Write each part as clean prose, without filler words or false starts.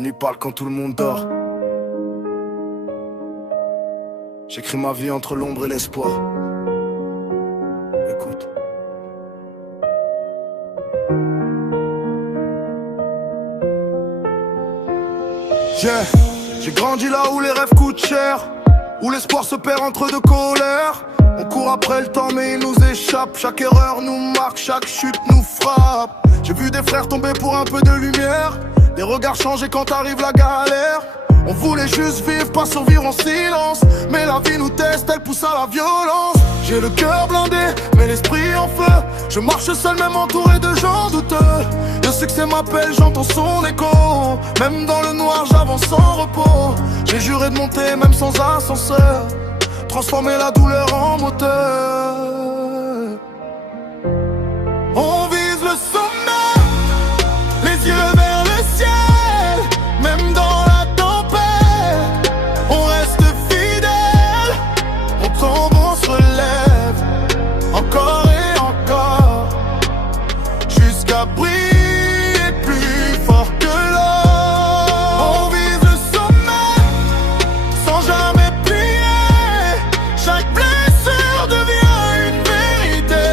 nuit parle quand tout le monde dort. J'écris ma vie entre l'ombre et l'espoir. Écoute. J'ai grandi là où les rêves coûtent cher, où l'espoir se perd entre deux colères. On court après le temps mais il nous échappe. Chaque erreur nous marque, chaque chute nous frappe. J'ai vu des frères tomber pour un peu de lumière, des regards changer quand arrive la galère. On voulait juste vivre, pas survivre en silence, mais la vie nous teste, elle pousse à la violence. J'ai le cœur blindé, mais l'esprit en feu. Je marche seul, même entouré de gens douteux. Le succès m'appelle, j'entends son écho. Même dans le noir, j'avance sans repos. J'ai juré de monter, même sans ascenseur, transformer la douleur en moteur. On vise le sommet, les yeux vers le ciel. Même dans la tempête, on reste fidèle. On tombe, on se relève, encore et encore, jusqu'à briller plus fort que l'or. On vise le sommet, sans jamais plier. Chaque blessure devient une vérité.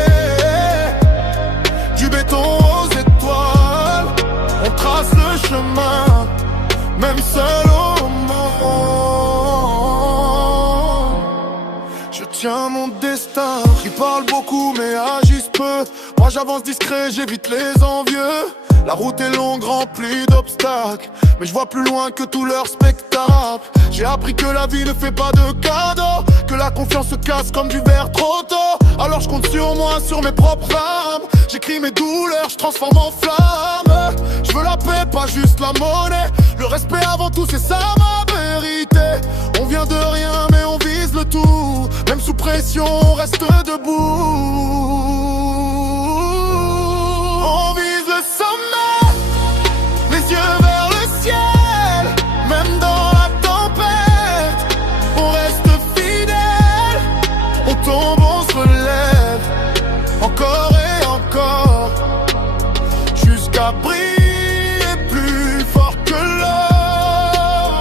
Du béton aux étoiles, on trace le chemin, même seul au monde. Je tiens mon destin, ils parlent beaucoup mais agissent peu. Moi j'avance discret, j'évite les envieux. La route est longue, remplie d'obstacles, mais je vois plus loin que tout leur spectacle. J'ai appris que la vie ne fait pas de cadeaux, que la confiance se casse comme du verre trop tôt. Alors je compte sur moi, sur mes propres armes. J'écris mes douleurs, je transforme en flamme. Je veux la paix, pas juste la monnaie. Le respect avant tout, c'est ça ma vérité. On vient de rien mais on vise le tout. Même sous pression, on reste debout. On vise le sommet, les yeux vers le ciel. Même dans la tempête, on reste fidèle. On tombe, on se relève, encore et encore, jusqu'à briller plus fort que l'or.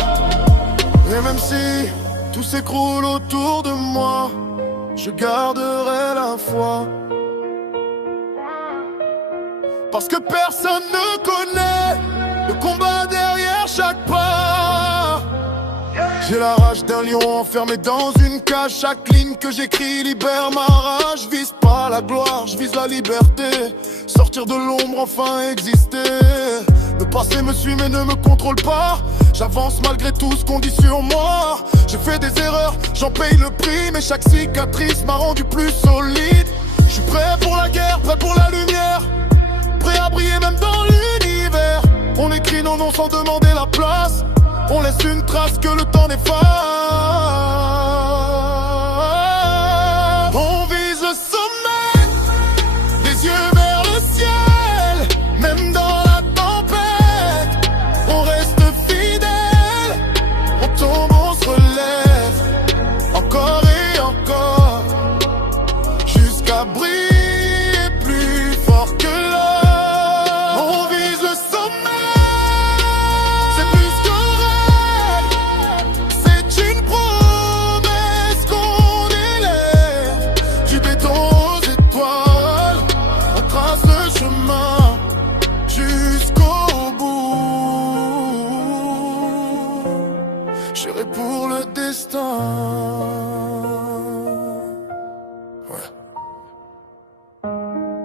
Et même si tout s'écroule autour de moi, je garderai la foi. Parce que personne ne connaît le combat derrière chaque pas. J'ai la rage d'un lion enfermé dans une cage. Chaque ligne que j'écris libère ma rage. Je vise pas la gloire, je vise la liberté. Sortir de l'ombre, enfin exister. Le passé me suit mais ne me contrôle pas. J'avance malgré tout ce qu'on dit sur moi. J'ai fait des erreurs, j'en paye le prix, mais chaque cicatrice m'a rendu plus solide. Je suis prêt pour la guerre, prêt pour la lumière, prêt à briller même dans l'univers. On écrit nos noms sans demander la place. On laisse une trace que le temps n'efface. On vise le sommet, les yeux vers le ciel. Même dans la tempête, on reste fidèle. On tombe, on se relève, encore et encore, jusqu'à briller plus fort que l'or. On vise le sommet, c'est plus qu'un rêve, c'est une promesse qu'on élève. Du béton aux étoiles, on trace le chemin jusqu'au bout. J'irai pour le destin. Ouais.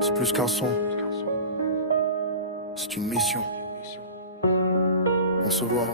C'est plus qu'un son, c'est une mission. On se voit.